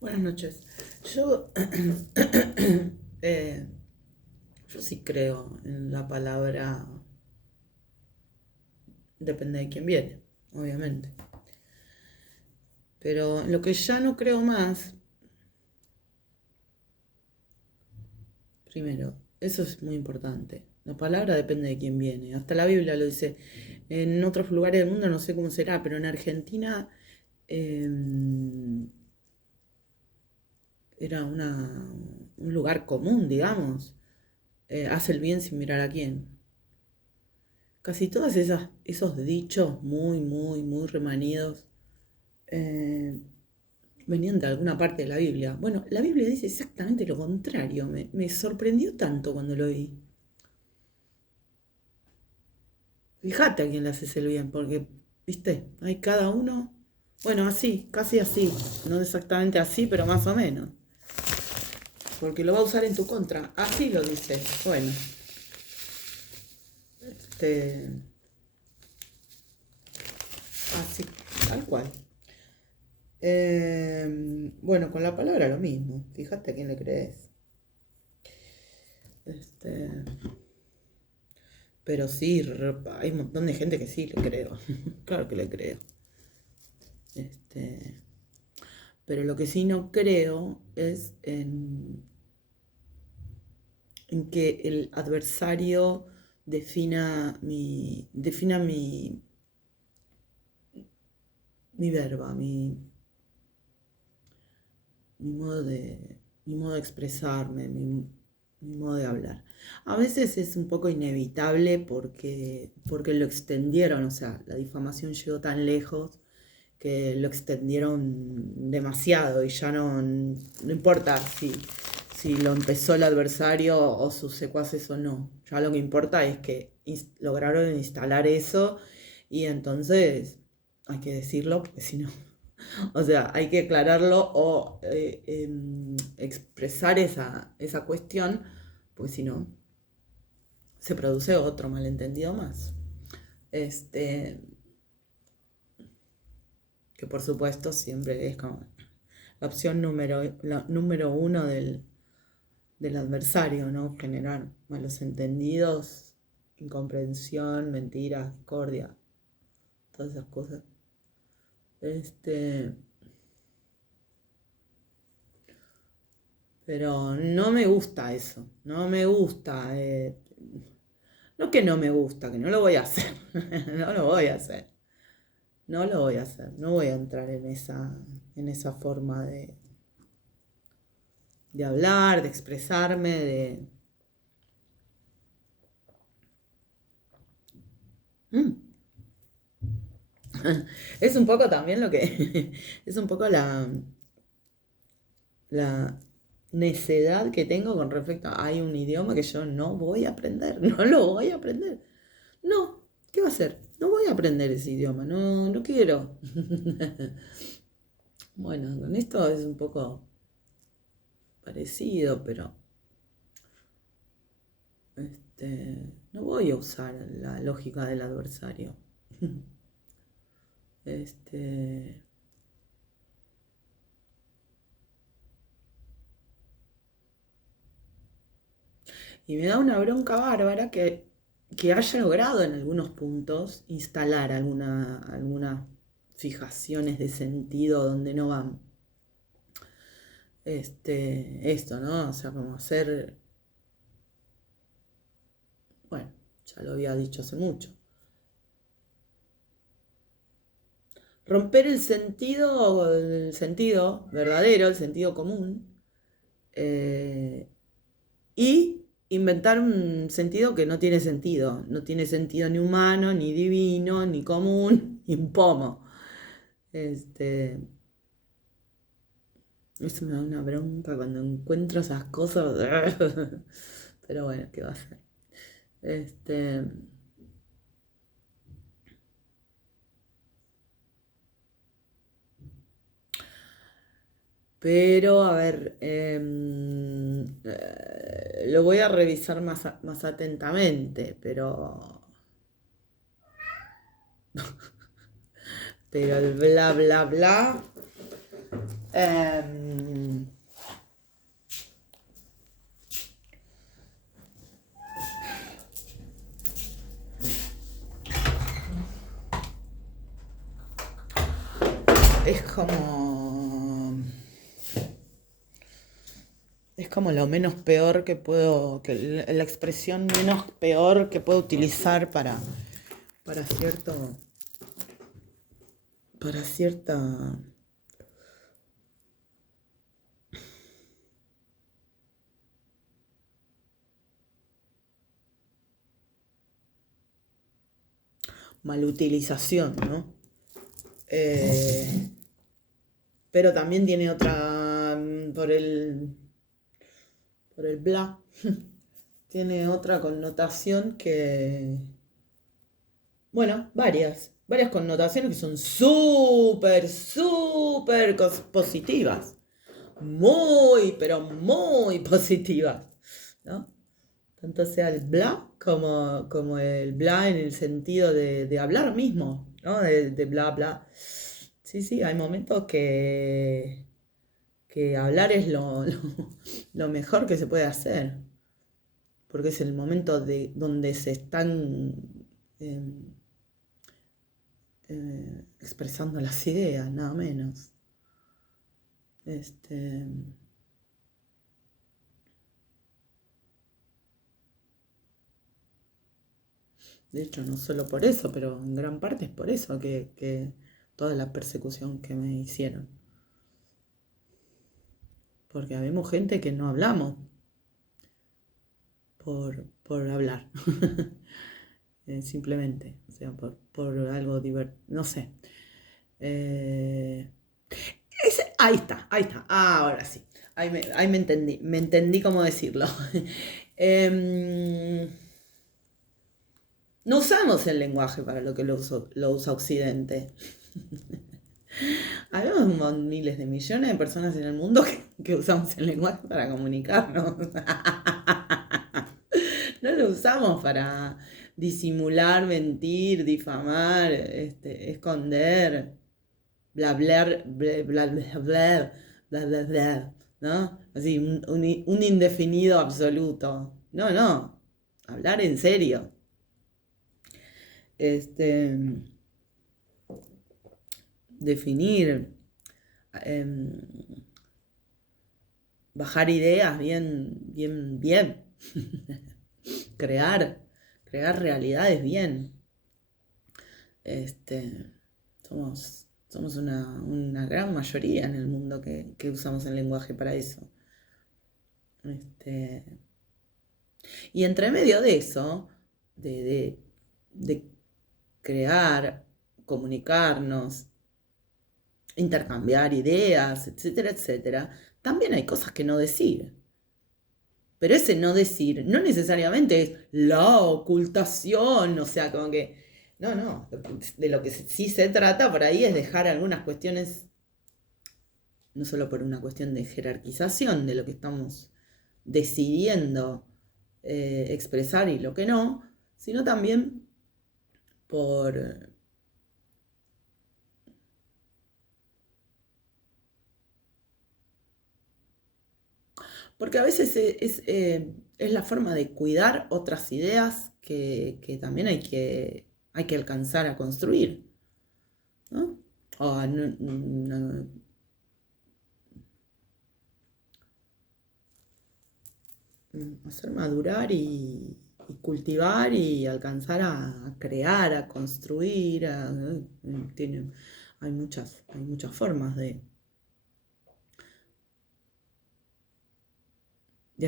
Buenas noches. Yo, eh, yo sí creo en la palabra, depende de quién viene, obviamente. Pero en lo que ya no creo más, primero, eso es muy importante. La palabra depende de quién viene. Hasta la Biblia lo dice. En otros lugares del mundo no sé cómo será, pero en Argentina eh, era un lugar común, digamos. Hace el bien sin mirar a quién. Casi todas esos dichos muy remanidos eh, venían de alguna parte de la Biblia. Bueno, la Biblia dice exactamente lo contrario. Me sorprendió tanto cuando lo vi. Fíjate a quién le haces el bien, porque, viste, hay cada uno. Bueno, así, casi así. No exactamente así, pero más o menos. Porque lo va a usar en tu contra. Así lo dice. Bueno, este, así, tal cual. Bueno, con la palabra lo mismo. Fíjate a quién le crees. Este, pero sí, hay un montón de gente que sí le creo. Claro que le creo. Este, pero lo que sí no creo es en que el adversario defina mi verba, mi modo mi modo de expresarme, mi modo de hablar. A veces es un poco inevitable porque lo extendieron, o sea, la difamación llegó tan lejos que lo extendieron demasiado y ya no importa si lo empezó el adversario o sus secuaces o no. Ya lo que importa es que lograron instalar eso y entonces hay que decirlo porque si no, o sea, hay que aclararlo o expresar esa cuestión porque si no, se produce otro malentendido más. Este, que por supuesto siempre es como la opción número uno del adversario, ¿no? Generar malos entendidos, incomprensión, mentiras, discordia, todas esas cosas. Este, pero no me gusta eso, no me gusta. No que no me gusta, que no lo voy a hacer, no lo voy a hacer, no lo voy a hacer, no voy a entrar en esa forma de hablar, de expresarme, de... Mm. Es un poco también lo que... es un poco la necedad que tengo con respecto a... Hay un idioma que yo no voy a aprender, no lo voy a aprender. No, ¿qué va a hacer? No voy a aprender ese idioma, no quiero. Bueno, con esto es un poco parecido, pero no voy a usar la lógica del adversario. Este, y me da una bronca bárbara que haya logrado en algunos puntos instalar algunas fijaciones de sentido donde no van. Esto, ¿no? O sea, como hacer, bueno, ya lo había dicho hace mucho. Romper el sentido verdadero, el sentido común, eh, y inventar un sentido que no tiene sentido. No tiene sentido ni humano, ni divino, ni común, ni un pomo. Este, eso me da una bronca cuando encuentro esas cosas. Pero bueno, ¿qué va a hacer? Este, pero a ver, lo voy a revisar más atentamente, pero el bla bla bla Em, es como... Es como lo menos peor que puedo, que la expresión menos peor que puedo utilizar para cierto, para cierta malutilización, ¿no? Pero también tiene otra, por el bla, tiene otra connotación que, bueno, varias connotaciones que son súper positivas. Muy, pero muy positivas, ¿no? Tanto sea el bla como el bla en el sentido de hablar mismo, ¿no? De bla, bla. Sí, sí, hay momentos que hablar es lo mejor que se puede hacer, porque es el momento donde se están eh, expresando las ideas, nada menos. Este, de hecho, no solo por eso, pero en gran parte es por eso que toda la persecución que me hicieron. Porque habemos gente que no hablamos por hablar. Simplemente. O sea, por algo divertido. No sé. Eh, ahí está, ahí está. Ah, ahora sí. Ahí me entendí. Me entendí cómo decirlo. Em, no usamos el lenguaje para lo que lo usa Occidente. Habemos miles de millones de personas en el mundo que usamos el lenguaje para comunicarnos. No lo usamos para disimular, mentir, difamar, esconder, bla bla bla bla bla bla bla bla bla, ¿no? Así, un indefinido absoluto. No, no. Hablar en serio. Este, definir, em, bajar ideas bien. Crear, crear realidades bien. Este, somos una gran mayoría en el mundo que usamos el lenguaje para eso. Este, y entre medio de eso, de crear, comunicarnos, intercambiar ideas, etcétera, etcétera, también hay cosas que no decir. Pero ese no decir no necesariamente es la ocultación, o sea, como que, no, no, de lo que sí se trata por ahí es dejar algunas cuestiones, no solo por una cuestión de jerarquización de lo que estamos decidiendo expresar y lo que no, sino también por, porque a veces es la forma de cuidar otras ideas que también hay que alcanzar a construir, ¿no? O hacer madurar y cultivar y alcanzar a crear, a construir, hay muchas formas de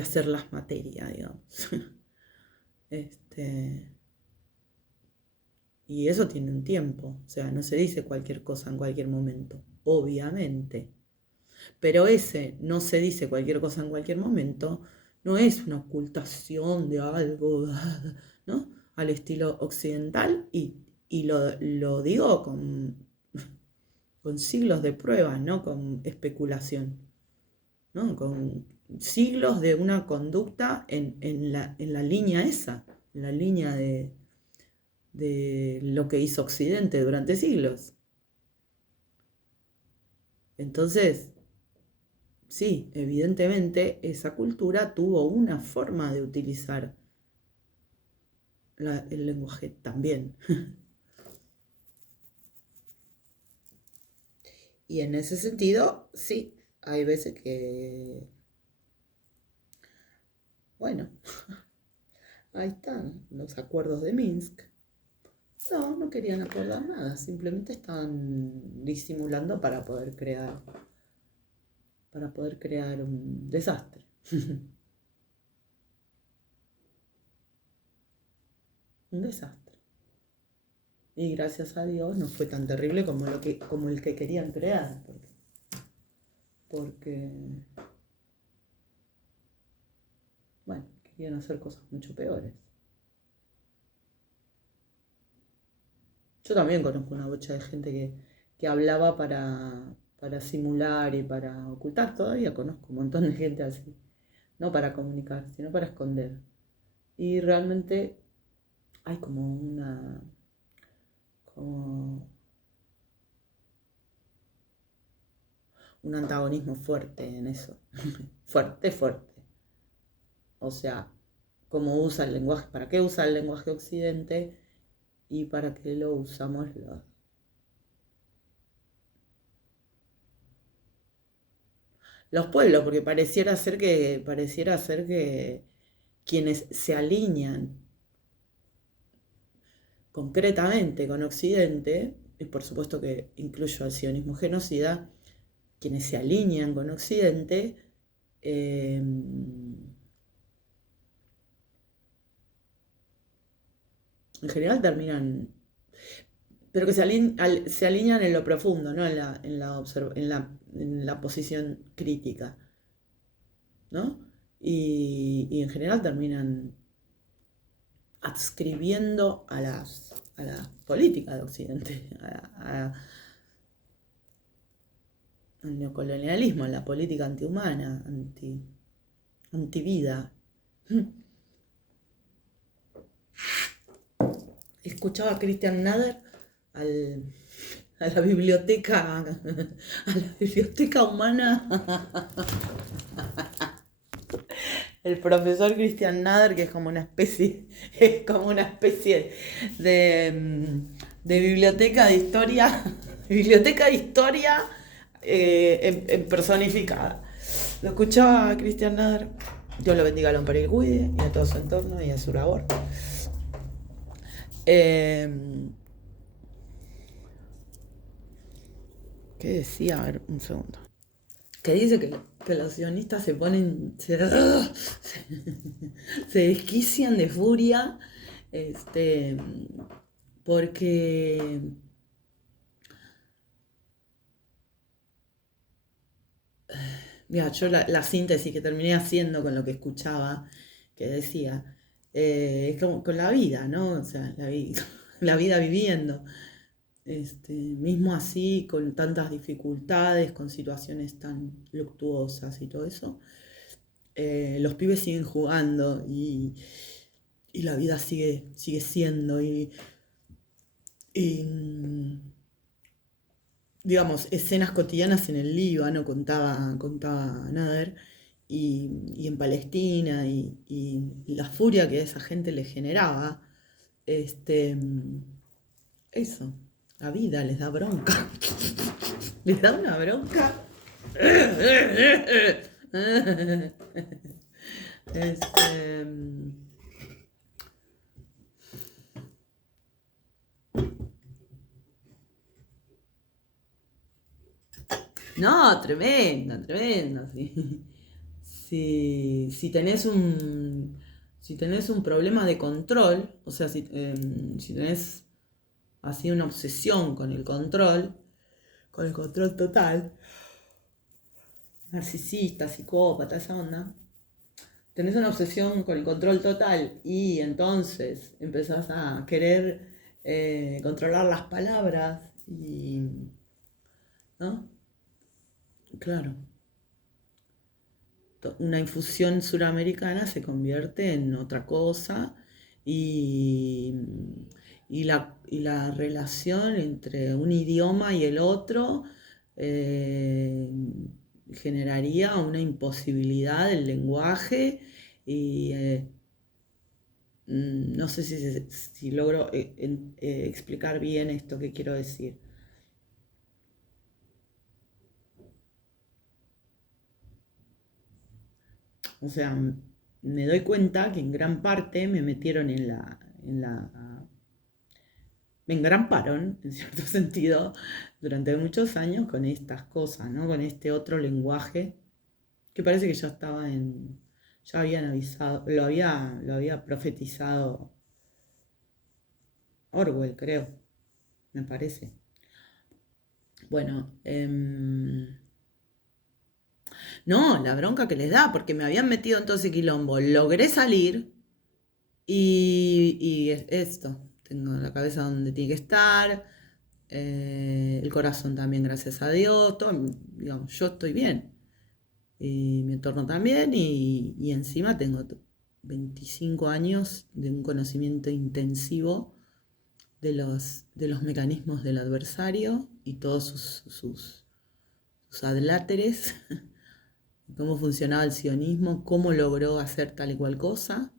hacer las materias, digamos. Este, y eso tiene un tiempo, o sea, no se dice cualquier cosa en cualquier momento, obviamente. Pero ese no se dice cualquier cosa en cualquier momento, no es una ocultación de algo, ¿no? Al estilo occidental y lo digo con siglos de pruebas, no con especulación, ¿no? Con siglos de una conducta en la línea esa, en la línea de lo que hizo Occidente durante siglos. Entonces, sí, evidentemente esa cultura tuvo una forma de utilizar el lenguaje también. Y en ese sentido, sí, hay veces que, bueno, ahí están los acuerdos de Minsk. No, no querían acordar nada, simplemente estaban disimulando para poder crear un desastre. Un desastre. Y gracias a Dios no fue tan terrible como el que querían crear, porque, bueno, querían hacer cosas mucho peores. Yo también conozco una bocha de gente que hablaba para simular y para ocultar. Todavía conozco un montón de gente así. No para comunicar, sino para esconder. Y realmente hay como un antagonismo fuerte en eso. Fuerte, fuerte. O sea, cómo usa el lenguaje, para qué usa el lenguaje occidente y para qué lo usamos los pueblos, porque pareciera ser que quienes se alinean concretamente con Occidente, y por supuesto que incluyo al sionismo genocida, quienes se alinean con Occidente, eh, en general terminan, pero que se alinean en lo profundo, no en la posición crítica, ¿no? Y en general terminan adscribiendo a la política de Occidente, al neocolonialismo, a la política antihumana, antivida. Escuchaba a Christian Nader al, a la biblioteca humana, el profesor Christian Nader, que es como una especie de biblioteca de historia, biblioteca de historia en personificada. Lo escuchaba a Christian Nader, Dios lo bendiga, lo ampare y cuide, y a todo su entorno y a su labor. ¿Qué decía? A ver, un segundo. Que dice que los sionistas se desquician de furia, este, porque, mira, yo la síntesis que terminé haciendo con lo que escuchaba, que decía, es como con la vida, ¿no? O sea, la vida viviendo. Mismo así, con tantas dificultades, con situaciones tan luctuosas y todo eso, los pibes siguen jugando y la vida sigue siendo y, digamos, escenas cotidianas en el Líbano, contaba Nader, y en Palestina y la furia que a esa gente le generaba, este, eso, la vida les da bronca, les da una bronca. Este, no, tremendo, tremendo. Sí. Si tenés un problema de control, o sea, si tenés así una obsesión con el control total, narcisista, psicópata, esa onda, tenés una obsesión con el control total y entonces empezás a querer controlar las palabras ¿no? Claro, una infusión suramericana se convierte en otra cosa y, y la relación entre un idioma y el otro, eh, generaría una imposibilidad del lenguaje y no sé si logro explicar bien esto que quiero decir. O sea, me doy cuenta que en gran parte me metieron me engramparon, en cierto sentido, durante muchos años con estas cosas, ¿no? Con este otro lenguaje que parece que ya habían avisado, lo había profetizado Orwell, creo, me parece. Bueno, no, la bronca que les da, porque me habían metido en todo ese quilombo. Logré salir y esto, tengo la cabeza donde tiene que estar, el corazón también, gracias a Dios, todo, digamos, yo estoy bien. Y mi entorno también, y encima tengo 25 años de un conocimiento intensivo de los mecanismos del adversario y todos sus adláteres, cómo funcionaba el sionismo, cómo logró hacer tal y cual cosa.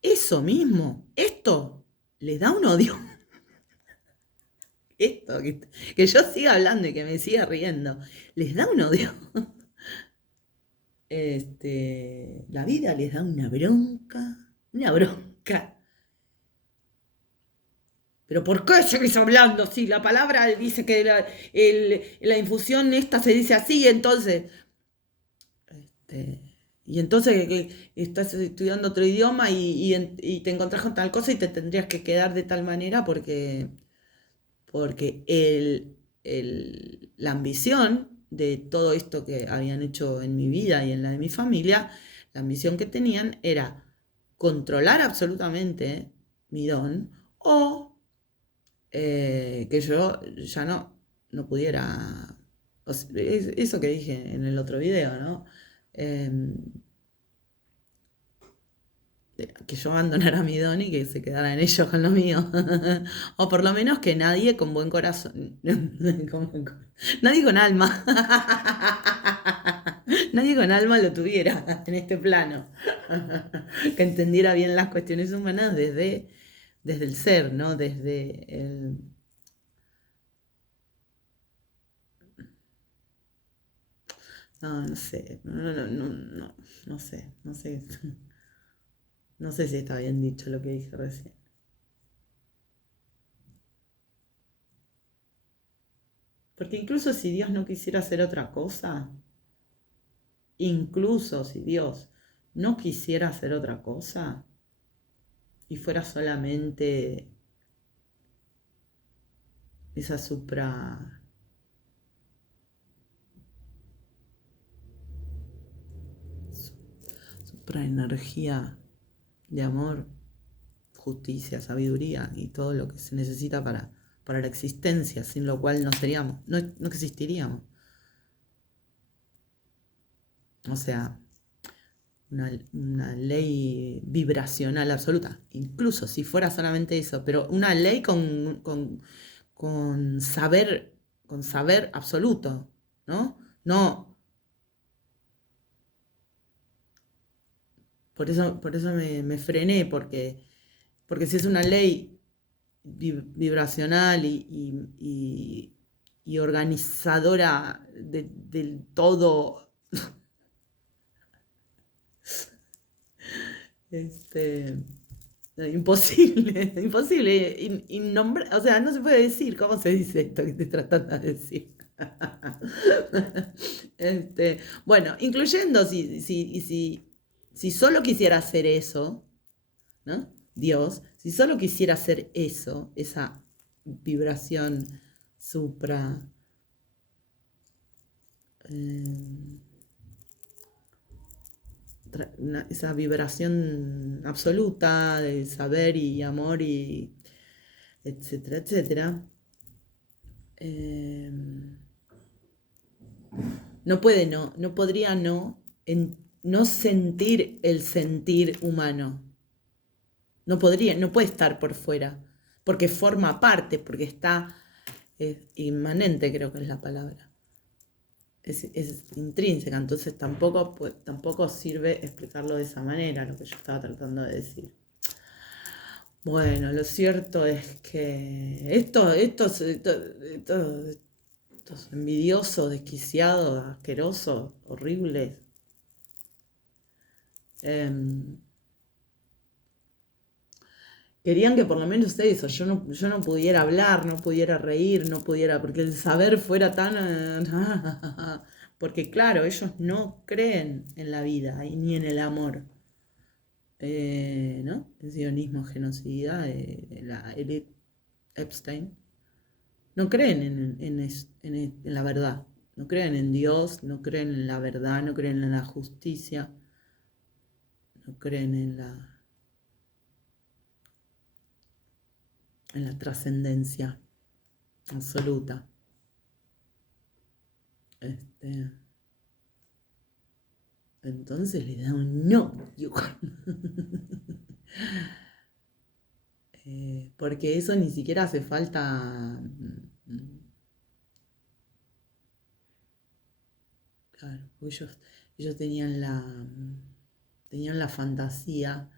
Eso mismo, esto les da un odio. Esto, que yo siga hablando y que me siga riendo, les da un odio. La vida les da una bronca, una bronca. Pero ¿por qué seguís hablando? Si la palabra dice que la infusión esta se dice así, entonces. Este, y entonces que estás estudiando otro idioma y te encontrás con tal cosa y te tendrías que quedar de tal manera porque la ambición de todo esto que habían hecho en mi vida y en la de mi familia, la ambición que tenían era controlar absolutamente mi don o que yo ya no pudiera, eso que dije en el otro video, ¿no? Em, que yo abandonara mi don y que se quedaran ellos con lo mío. O por lo menos que nadie con buen corazón, nadie con alma, nadie con alma lo tuviera en este plano. Que entendiera bien las cuestiones humanas desde el ser, ¿no? Desde el... No, no sé, no sé, no sé. No sé si está bien dicho lo que dije recién. Porque incluso si Dios no quisiera hacer otra cosa, incluso si Dios no quisiera hacer otra cosa y fuera solamente esa supraenergía de amor, justicia, sabiduría y todo lo que se necesita para la existencia, sin lo cual no seríamos, no existiríamos. O sea, una ley vibracional absoluta, incluso si fuera solamente eso, pero una ley con saber absoluto, ¿no? No, por eso me frené, porque si es una ley vibracional y organizadora del todo, este, imposible, imposible, o sea, no se puede decir, ¿cómo se dice esto que estoy tratando de decir? Bueno, incluyendo si solo quisiera hacer eso, ¿no? Dios, si solo quisiera hacer eso, esa vibración supra, eh, esa vibración absoluta de saber y amor y etcétera, etcétera, eh, no podría no sentir el sentir humano. No puede estar por fuera, porque forma parte, porque está inmanente, creo que es la palabra. es intrínseca, entonces tampoco sirve explicarlo de esa manera, lo que yo estaba tratando de decir. Bueno, lo cierto es que estos envidiosos, desquiciados, asquerosos, horribles, em, querían que por lo menos eso, yo no pudiera hablar, no pudiera reír, no pudiera, porque el saber fuera tan... porque claro, ellos no creen en la vida ni en el amor. ¿No? El sionismo genocida, la élite Epstein, no creen en la verdad, no creen en Dios, no creen en la verdad, no creen en la justicia, no creen en la trascendencia absoluta. Entonces le da un no, porque eso ni siquiera hace falta. Claro, ellos tenían la fantasía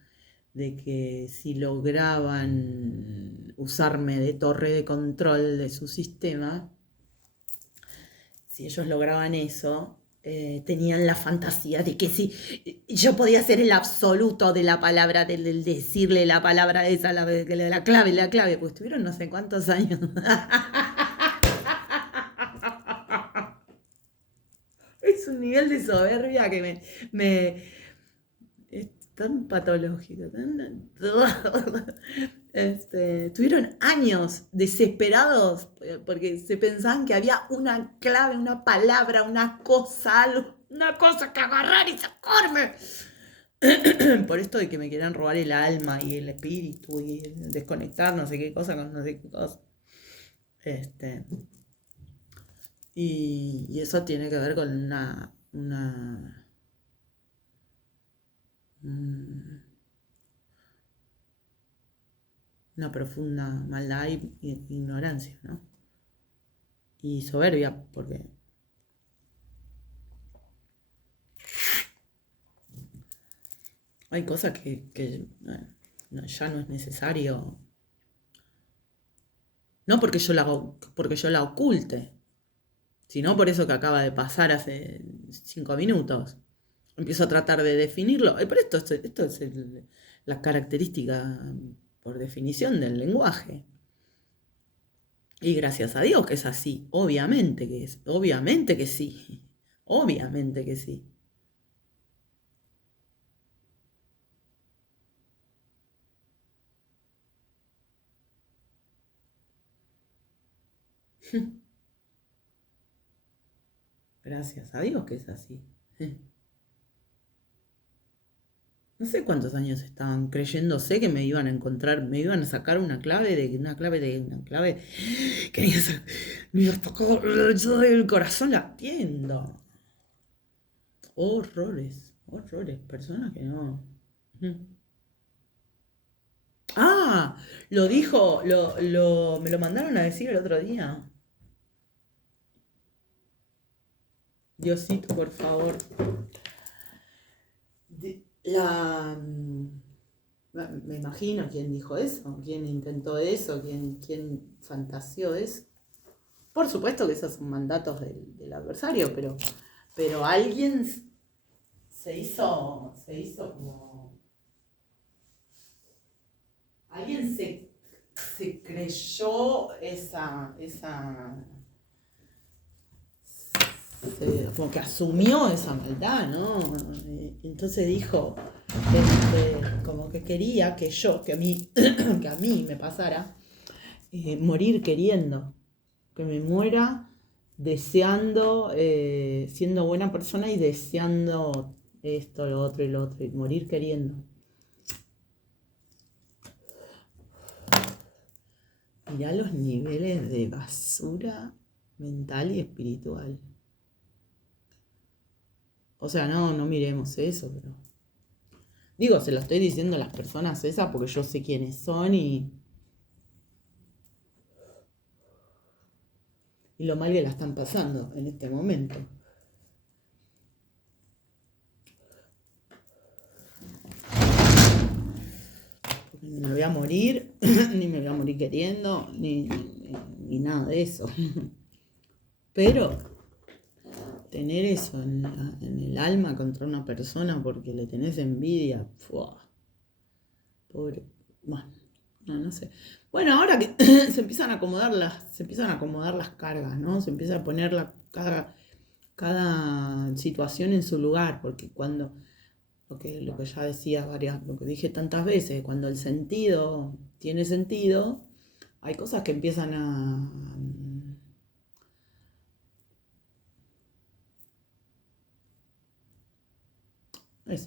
de que si lograban usarme de torre de control de su sistema, si ellos lograban eso, tenían la fantasía de que si yo podía ser el absoluto de la palabra, del decirle la palabra esa, la clave, pues estuvieron no sé cuántos años. Es un nivel de soberbia que es tan patológico, tuvieron años desesperados porque se pensaban que había una clave, una palabra, una cosa, una cosa que agarrar y sacarme. Por esto de que me quieran robar el alma y el espíritu y desconectar no sé qué cosa con no sé qué cosa. Y eso tiene que ver con una profunda maldad y ignorancia, ¿no? Y soberbia, porque hay cosas que ya no es necesario. No porque yo la oculte, sino por eso que acaba de pasar hace 5 minutos. Empiezo a tratar de definirlo. Pero esto es la característica, por definición, del lenguaje. Y gracias a Dios que es así. Obviamente que es. Obviamente que sí. Obviamente que sí. Gracias a Dios que es así. No sé cuántos años estaban creyéndose que me iban a encontrar, me iban a sacar una clave. Quería me iba a tocar el corazón latiendo. Horrores, horrores, personas que no. Ah, lo dijo, me lo mandaron a decir el otro día. Diosito, por favor. Me imagino quién dijo eso, quién intentó eso, quién fantaseó eso. Por supuesto que esos son mandatos del adversario, pero alguien se hizo como... Alguien se creyó como que asumió esa maldad, ¿no? Entonces dijo, como que quería que a mí, que a mí me pasara, morir queriendo, que me muera deseando, siendo buena persona y deseando esto, lo otro y lo otro, y morir queriendo. Mirá los niveles de basura mental y espiritual. O sea, no miremos eso, pero... Digo, se lo estoy diciendo a las personas esas porque yo sé quiénes son y lo mal que la están pasando en este momento. Ni me voy a morir, ni me voy a morir queriendo, ni nada de eso. Pero tener eso en el alma contra una persona porque le tenés envidia, ¡fua! Pobre, bueno, no sé. Bueno, ahora que se empiezan a acomodar las cargas, ¿no? Se empieza a poner cada situación en su lugar, porque cuando, lo que ya decía lo que dije tantas veces, cuando el sentido tiene sentido, hay cosas que empiezan a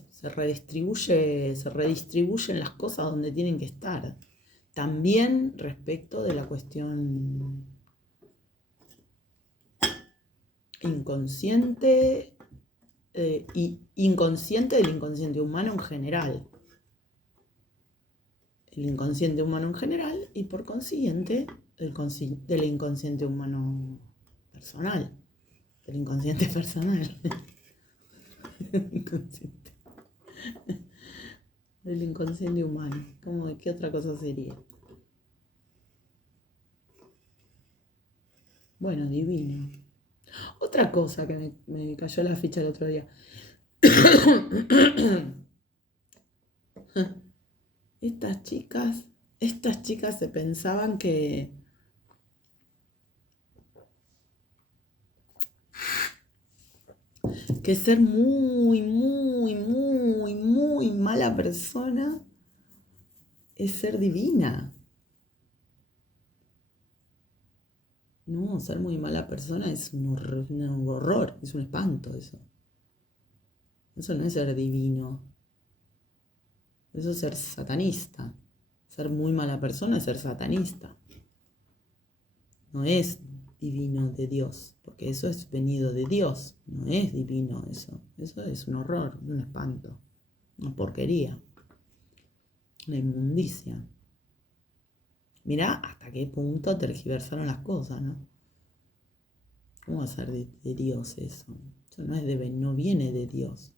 se redistribuyen las cosas donde tienen que estar. También respecto de la cuestión inconsciente y inconsciente del inconsciente humano en general. El inconsciente humano en general y por consiguiente del inconsciente humano personal. Del inconsciente personal. Inconsciente. Del inconsciente humano. ¿Qué otra cosa sería? Bueno, divino. Otra cosa que me cayó la ficha el otro día. Estas chicas se pensaban que ser muy, muy, muy, muy mala persona es ser divina. No, ser muy mala persona es un horror, es un espanto eso. Eso no es ser divino. Eso es ser satanista. Ser muy mala persona es ser satanista. No es divino de Dios, porque eso es venido de Dios. No es divino eso. Eso es un horror, un espanto, una porquería, una inmundicia. Mirá hasta qué punto tergiversaron las cosas, ¿no? ¿Cómo va a ser de Dios eso? Eso no viene de Dios.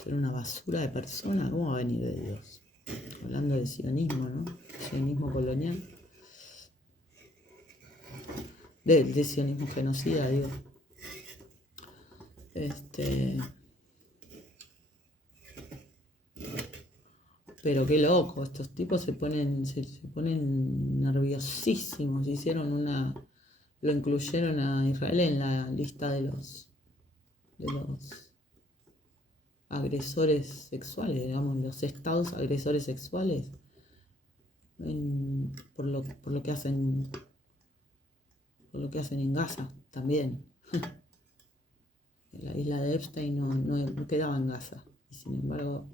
Ser una basura de persona, ¿cómo va a venir de Dios? Hablando de sionismo, ¿no? Sionismo colonial. De sionismo genocida, digo. Pero qué loco, estos tipos se ponen nerviosísimos. Lo incluyeron a Israel en la lista de los agresores sexuales, digamos, los estados agresores sexuales, por lo que hacen en Gaza también. La isla de Epstein no quedaba en Gaza, y sin embargo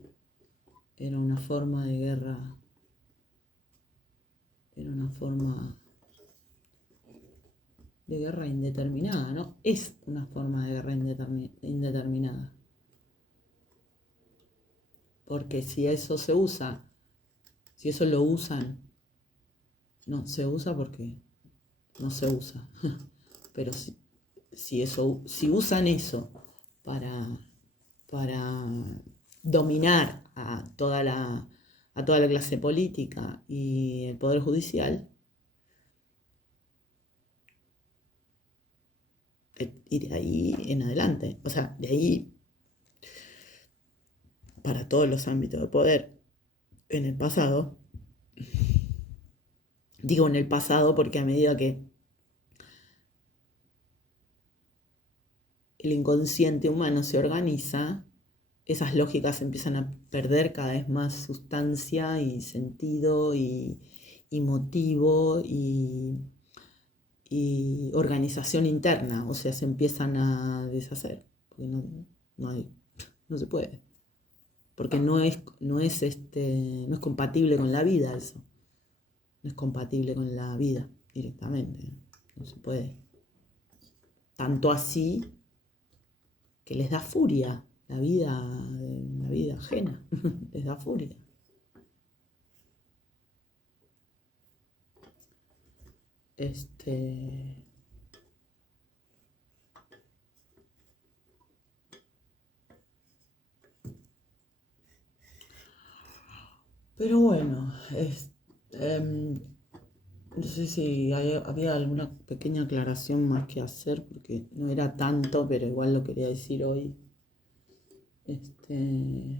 era una forma de guerra, indeterminada, ¿no? Es una forma de guerra indeterminada. Porque si eso lo usan, no se usa porque no se usa. Pero si usan eso para dominar a toda la clase política y el poder judicial, y de ahí en adelante, o sea, de ahí para todos los ámbitos de poder en el pasado, digo en el pasado porque a medida que el inconsciente humano se organiza, esas lógicas empiezan a perder cada vez más sustancia y sentido y motivo y organización interna, o sea, se empiezan a deshacer, porque no se puede, porque no es compatible con la vida eso, no es compatible con la vida directamente, no se puede. Tanto así que les da furia la vida ajena, les da furia. Pero bueno, no sé si había alguna pequeña aclaración más que hacer, porque no era tanto, pero igual lo quería decir hoy. Este,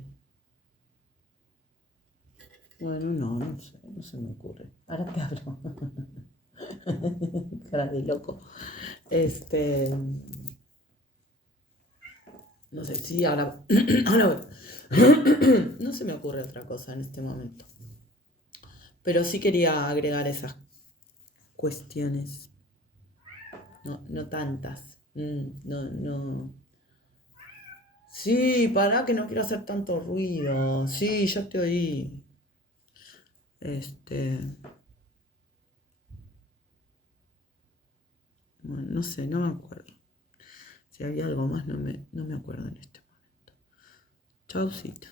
bueno, no se me ocurre. Ahora te hablo. Cara de loco. Este, no sé si ahora, ahora no se me ocurre otra cosa en este momento. Pero sí quería agregar esas cuestiones, no tantas. No. Sí, pará que no quiero hacer tanto ruido. Sí, ya te oí. Este, bueno, no sé, no me acuerdo. Si había algo más, no me acuerdo en este momento. Chaucito.